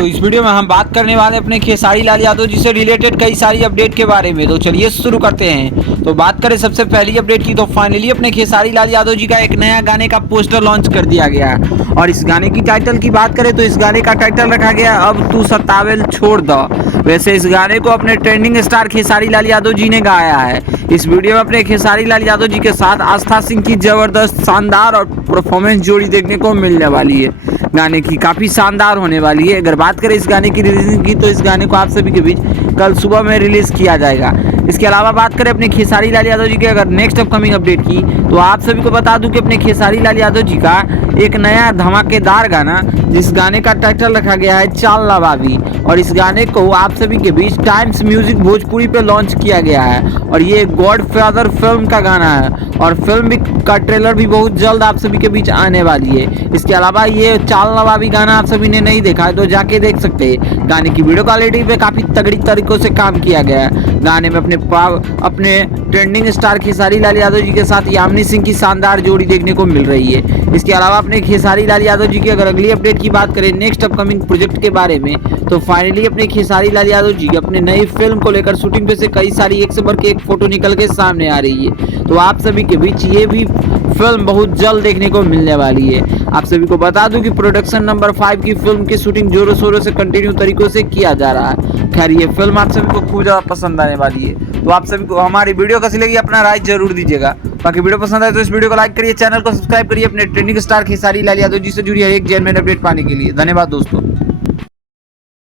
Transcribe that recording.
तो इस वीडियो में हम बात करने वाले अपने खेसारी लाल यादव जी से रिलेटेड कई सारी अपडेट के बारे में। तो चलिए शुरू करते हैं। तो बात करें सबसे पहली अपडेट की, तो फाइनली अपने खेसारी लाल यादव जी का एक नया गाने का पोस्टर लॉन्च कर दिया गया है। और इस गाने की टाइटल की बात करें तो इस गाने का टाइटल रखा गया अब तू सतावेल छोड़ दो। वैसे इस गाने को अपने ट्रेंडिंग स्टार खेसारी लाल यादव जी ने गाया है। इस वीडियो में अपने खेसारी लाल यादव जी के साथ आस्था सिंह की जबरदस्त शानदार और परफॉर्मेंस जोड़ी देखने को मिलने वाली है। गाने की काफ़ी शानदार होने वाली है। अगर बात करें इस गाने की रिलीजिंग की, तो इस गाने को आप सभी के बीच कल सुबह में रिलीज़ किया जाएगा। इसके अलावा बात करें अपने खेसारी लाल यादव जी के अगर नेक्स्ट अपकमिंग अपडेट की, तो आप सभी को बता दूं कि अपने खेसारी लाल यादव जी का एक नया धमाकेदार गाना, जिस गाने का टाइटल रखा गया है चाल नवाबी, और इस गाने को आप सभी के बीच टाइम्स म्यूजिक भोजपुरी पे लॉन्च किया गया है। और ये गॉड फादर फिल्म का गाना है और फिल्म भी का ट्रेलर भी बहुत जल्द आप सभी के बीच आने वाली है। इसके अलावा ये चाल नवाबी गाना आप सभी ने नहीं देखा है तो जाके देख सकते हैं। गाने की वीडियो क्वालिटी पे काफ़ी तगड़ी तरीकों से काम किया गया है। गाने में अपने ट्रेंडिंग स्टार खेसारी लाल यादव जी के साथ यामिनी सिंह की शानदार जोड़ी देखने को मिल रही है। इसके अलावा अपने खेसारी लाल यादव जी की अगर अगली अपडेट की बात करें नेक्स्ट अपकमिंग प्रोजेक्ट के बारे में, तो फाइनली अपने खेसारी लाल यादव जी अपने नई फिल्म को लेकर शूटिंग पे से कई सारी एक से बढ़ के एक फोटो निकल के सामने आ रही है। तो आप सभी के बीच ये भी फिल्म बहुत जल्द देखने को मिलने वाली है। आप सभी को बता दूं कि प्रोडक्शन नंबर 5 की फिल्म की शूटिंग जोरों शोरों से कंटिन्यू तरीकों से किया जा रहा है। खैर ये फिल्म आप सभी को खूब ज़्यादा पसंद आने वाली है। तो आप सभी को हमारी वीडियो कैसी लगी अपना राय जरूर दीजिएगा। बाकी वीडियो पसंद आए तो इस वीडियो को लाइक करिए, चैनल को सब्सक्राइब करिए अपने ट्रेंडिंग स्टार खेसारी लाल यादव जी से जुड़ी हर एक जेन्युइन अपडेट पाने के लिए। धन्यवाद दोस्तों।